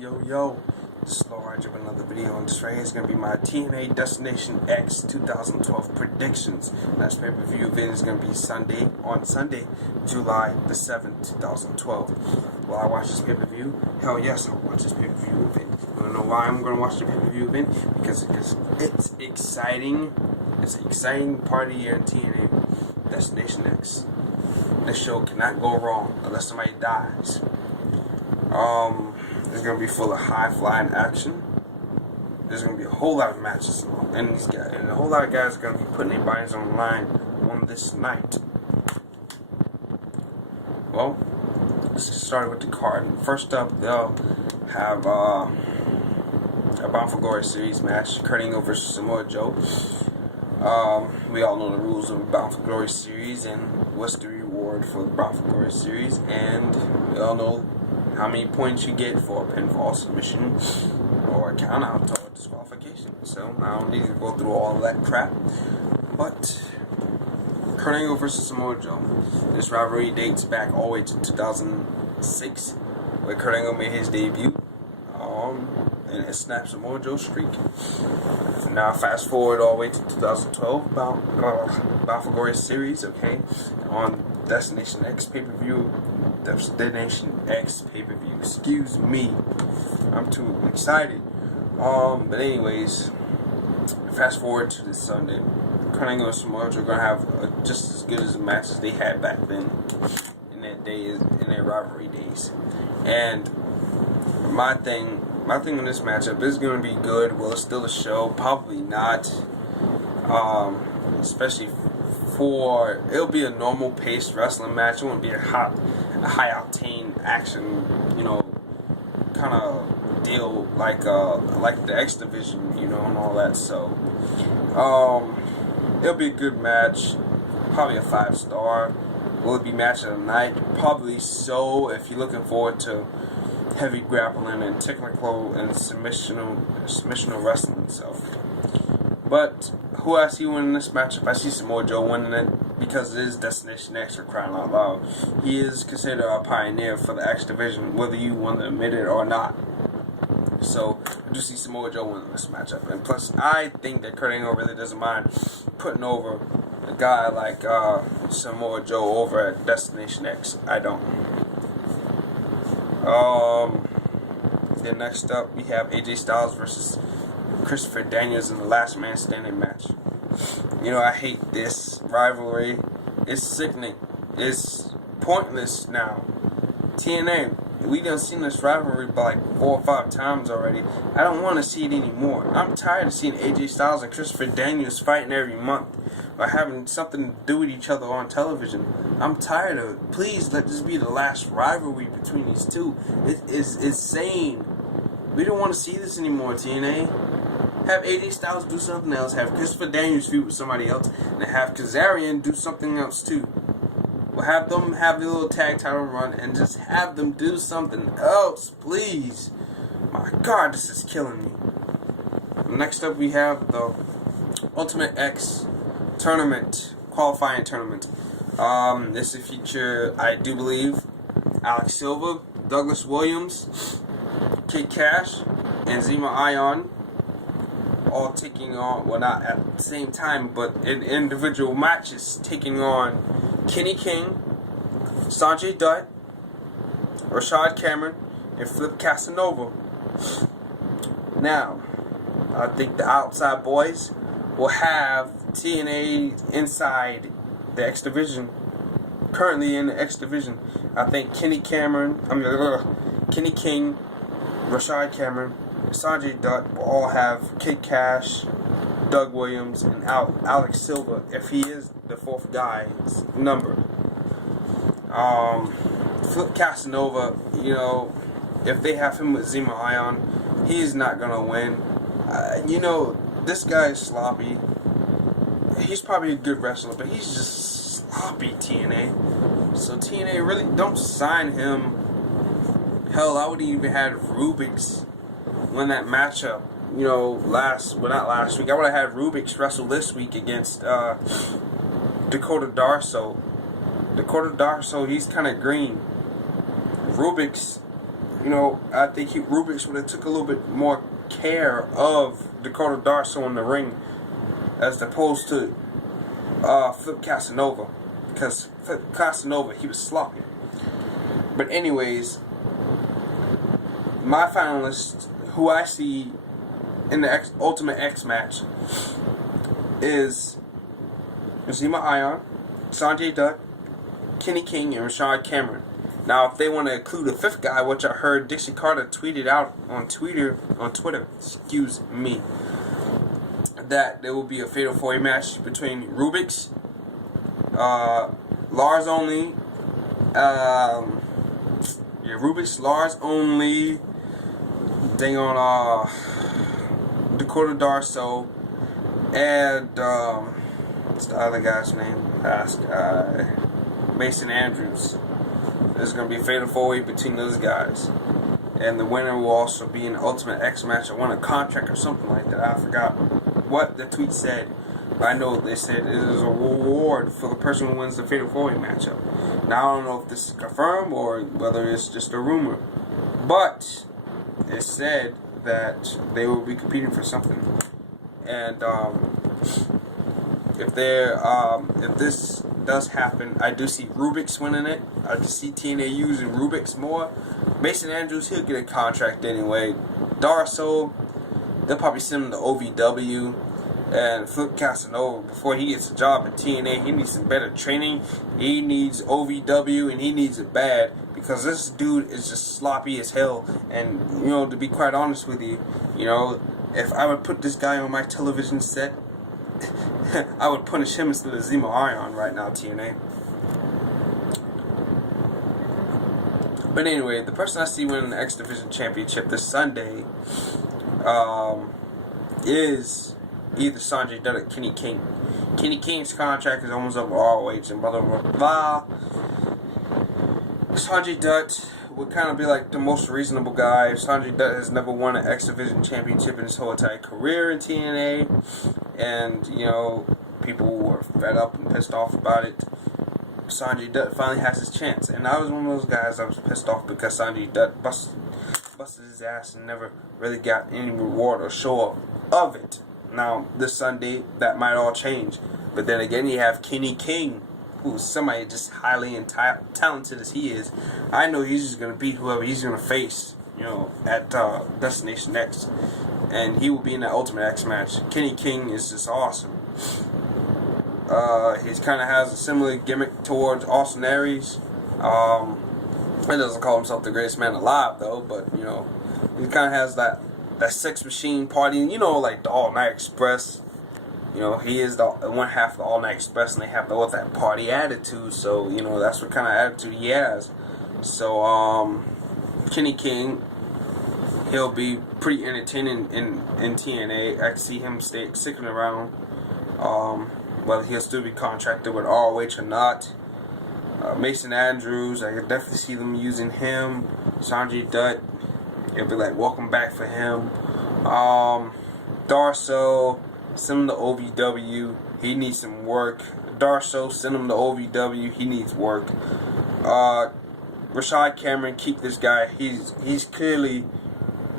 Yo, this is Lord with another video, and this right here is going to be my TNA Destination X 2012 predictions. Last pay-per-view event is going to be on Sunday, July the 7th, 2012. Will I watch this pay-per-view? Hell yes, I'll watch this pay-per-view event. You want to know why I'm going to watch the pay-per-view event? Because it's exciting. It's an exciting part of the year in TNA Destination X. This show cannot go wrong unless somebody dies. It's gonna be full of high-flying action. There's gonna be a whole lot of matches, and a whole lot of guys are gonna be putting their bodies on the line on this night. Well, let's get started with the card. First up, they'll have a Bound for Glory series match: Kurt Angle versus Samoa Joe. We all know the rules of the Bound for Glory series and what's the reward for the Bound for Glory series, and we all know how many points you get for a pinfall, submission, or a count out or disqualification. So I don't need to go through all of that crap. But Kurt Angle versus Samoa Joe. This rivalry dates back all the way to 2006, where Kurt Angle made his debut. And it snapped Samoa Joe's streak. Now fast forward all the way to 2012, Bound for Glory series, okay, on Destination X pay-per-view. Destination X pay-per-view. Excuse me, I'm too excited. But anyways, fast forward to this Sunday. Kurt Angle and Samoa Joe are gonna have just as good as the matches they had back then in their rivalry days. And my thing on this matchup is gonna be good. Will it steal the show? Probably not. Especially it'll be a normal paced wrestling match. It won't be a high octane action, kind of deal like the X division, and all that. So it'll be a good match. Probably a 5-star. Will it be match of the night? Probably so. If you're looking forward to heavy grappling and technical and submissional wrestling stuff. But who I see winning this matchup? I see Samoa Joe winning it because it is Destination X, for crying out loud. He is considered a pioneer for the X division, whether you want to admit it or not. So I do see Samoa Joe winning this matchup. And plus, I think that Kurt Angle really doesn't mind putting over a guy like Samoa Joe over at Destination X. I don't. Then next up, we have AJ Styles versus Christopher Daniels in the Last Man Standing match. I hate this rivalry. It's sickening. It's pointless now. TNA, we done seen this rivalry by like 4 or 5 times already. I don't want to see it anymore. I'm tired of seeing AJ Styles and Christopher Daniels fighting every month or having something to do with each other on television. I'm tired of it. Please let this be the last rivalry between these two. It is insane. We don't want to see this anymore, TNA. Have AJ Styles do something else. Have Christopher Daniels feud with somebody else. And have Kazarian do something else too. We'll have them have their little tag title run and just have them do something else, please. My God, this is killing me. Next up, we have the Ultimate X tournament, qualifying tournament. This will feature, I do believe, Alex Silva, Douglas Williams, Kid Cash, and Zema Ion, all taking on, well, not at the same time, but in individual matches, taking on Kenny King, Sanjay Dutt, Rashad Cameron, and Flip Casanova. Now, I think the Outside Boys will have TNA inside the X division. Currently in the X division, I think Kenny King, Rashad Cameron, and Sanjay Dutt will all have Kid Cash, Doug Williams, and Alex Silva if he is the 4th guy's number. Flip Casanova, if they have him with Zema Ion, he's not gonna win. This guy is sloppy. He's probably a good wrestler, but he's just sloppy, TNA. So TNA really don't sign him. Hell, I would even had Rubik's win that matchup. Not last week. I would have had Rubik's wrestle this week against Dakota Darso. Dakota Darso, he's kind of green. Rubik's I think Rubix would have took a little bit more care of Dakota Darso in the ring as opposed to Flip Casanova, because Flip Casanova, he was sloppy. But anyways, my finalists, who I see in the Ultimate X match, is Zima Ion, Sanjay Dutt, Kenny King, and Rashad Cameron. Now, if they want to include a fifth guy, which I heard Dixie Carter tweeted out on Twitter, excuse me, that there will be a Fatal 4-Way match between Rubix, Lars Only, Rubix, Lars Only, dang on, Dakota Darso, and what's the other guy's name? Mason Andrews. There's going to be a Fatal 4-Way between those guys. And the winner will also be an Ultimate X match. I won a contract or something like that. I forgot what the tweet said. But I know they said it is a reward for the person who wins the Fatal 4-Way matchup. Now I don't know if this is confirmed or whether it's just a rumor. But it said that they will be competing for something. And if this does happen, I do see Rubix winning it. I just see TNA using Rubix more. Mason Andrews, he'll get a contract anyway. Darso, they'll probably send him to OVW. And Flip Casanova, before he gets a job at TNA, he needs some better training. He needs OVW, and he needs it bad, because this dude is just sloppy as hell. And, to be quite honest with you, if I would put this guy on my television set, I would punish him instead of Zima Ion right now, TNA. But anyway, the person I see winning the X Division Championship this Sunday is either Sanjay Dutt or Kenny King. Kenny King's contract is almost over ROH and blah blah blah blah. Sanjay Dutt would kind of be like the most reasonable guy. Sanjay Dutt has never won an X Division Championship in his whole entire career in TNA. And, people were fed up and pissed off about it. Sanjay Dutt finally has his chance. And I was one of those guys that was pissed off because Sanjay Dutt busted his ass and never really got any reward or show up of it. Now, this Sunday, that might all change. But then again, you have Kenny King, who's somebody just highly talented as he is. I know he's just going to beat whoever he's going to face, at Destination X. And he will be in that Ultimate X match. Kenny King is just awesome. He kind of has a similar gimmick towards Austin Aries. He doesn't call himself the greatest man alive, though, but, he kind of has that sex machine party, like the All Night Express. He is the one half of the All Night Express, and they have that party attitude, so, that's what kind of attitude he has. So, Kenny King, he'll be pretty entertaining in TNA. I can see him sticking around, whether he'll still be contracted with ROH or not. Mason Andrews, I could definitely see them using him. Sanjay Dutt, it'll be like welcome back for him. Darso, send him to OVW. He needs some work. Darso, send him to OVW. He needs work. Rashad Cameron, keep this guy. He's clearly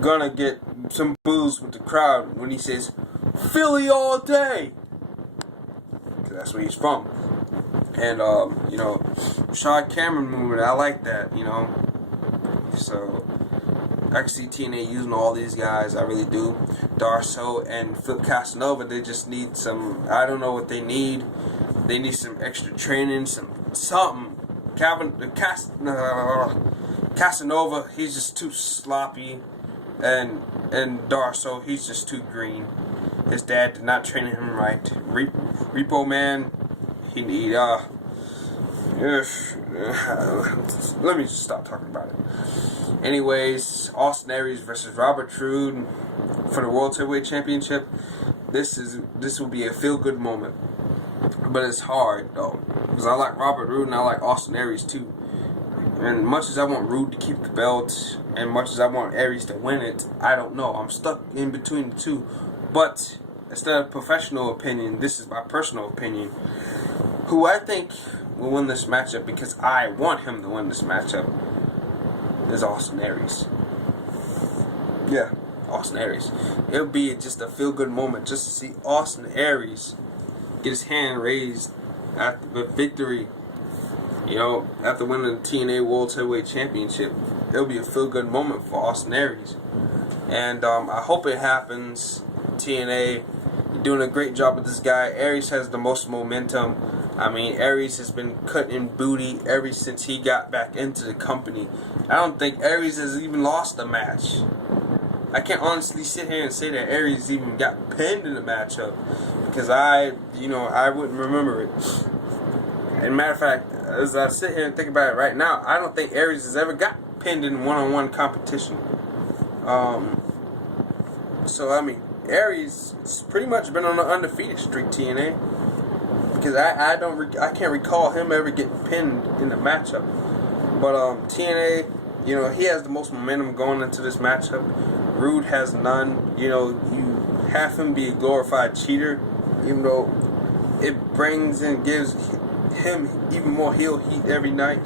gonna get some boos with the crowd when he says Philly all day. That's where he's from. And Rashad Cameron movement, I like that. So I can see TNA using all these guys. I really do. Darso and Flip Casanova, they just need some. I don't know what they need. They need some extra training, something. Casanova, he's just too sloppy, and Darso, he's just too green. His dad did not train him right. Repo Man, he need let me just stop talking about it. Anyways, Austin Aries versus Robert Roode for the World Heavyweight Championship. This will be a feel-good moment, but it's hard though, because I like Robert Roode and I like Austin Aries too. And much as I want Roode to keep the belt, and much as I want Aries to win it, I don't know. I'm stuck in between the two. But instead of professional opinion, this is my personal opinion. Who I think will win this matchup, because I want him to win this matchup, is Austin Aries. Yeah, Austin Aries. It'll be just a feel-good moment just to see Austin Aries get his hand raised after the victory. You know, after winning the TNA World Heavyweight Championship. It'll be a feel-good moment for Austin Aries. And I hope it happens. TNA, you're doing a great job with this guy. Aries has the most momentum. I mean, Aries has been cutting booty ever since he got back into the company. I don't think Aries has even lost a match. I can't honestly sit here and say that Aries even got pinned in a matchup, because I wouldn't remember it. And matter of fact, as I sit here and think about it right now, I don't think Aries has ever got pinned in one-on-one competition. So I mean, Aries has pretty much been on an undefeated streak, TNA, because I can't recall him ever getting pinned in a matchup. But TNA, you know, he has the most momentum going into this matchup. Rude has none. You know, you have him be a glorified cheater, even though it brings and gives him even more heel heat every night.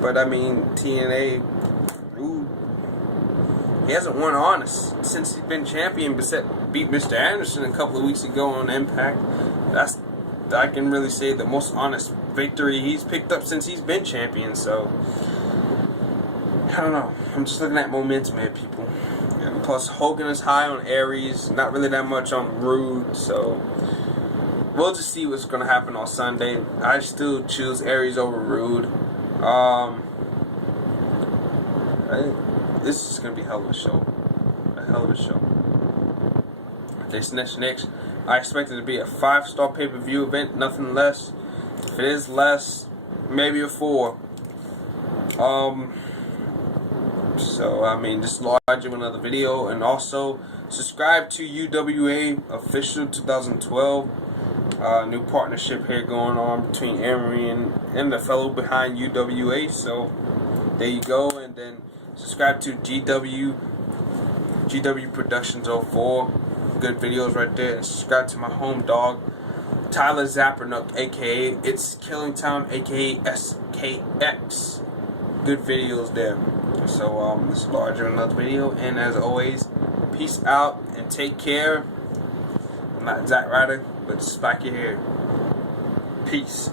But I mean, TNA, Rude, he hasn't won honest since he's been champion, but beat Mr. Anderson a couple of weeks ago on Impact. That's, I can really say, the most honest victory he's picked up since he's been champion. So I don't know. I'm just looking at momentum here, people. And plus, Hogan is high on Aries, not really that much on Rude. So we'll just see what's gonna happen on Sunday. I still choose Aries over Rude. This is gonna be a hell of a show. A hell of a show. Destination X, I expect it to be a 5-star pay-per-view event, nothing less. If it is less, maybe a 4. So I mean, just lodge you another video, and also subscribe to UWA Official 2012. New partnership here going on between Emery and the fellow behind UWA. So there you go, and then subscribe to GW Productions 04. Good videos right there. And subscribe to my home dog, Tyler Zappernuk, aka It's Killing Town, aka SKX. Good videos there. So this is larger another video, and as always, peace out and take care. I'm not Zack Ryder, but just back your hair. Peace.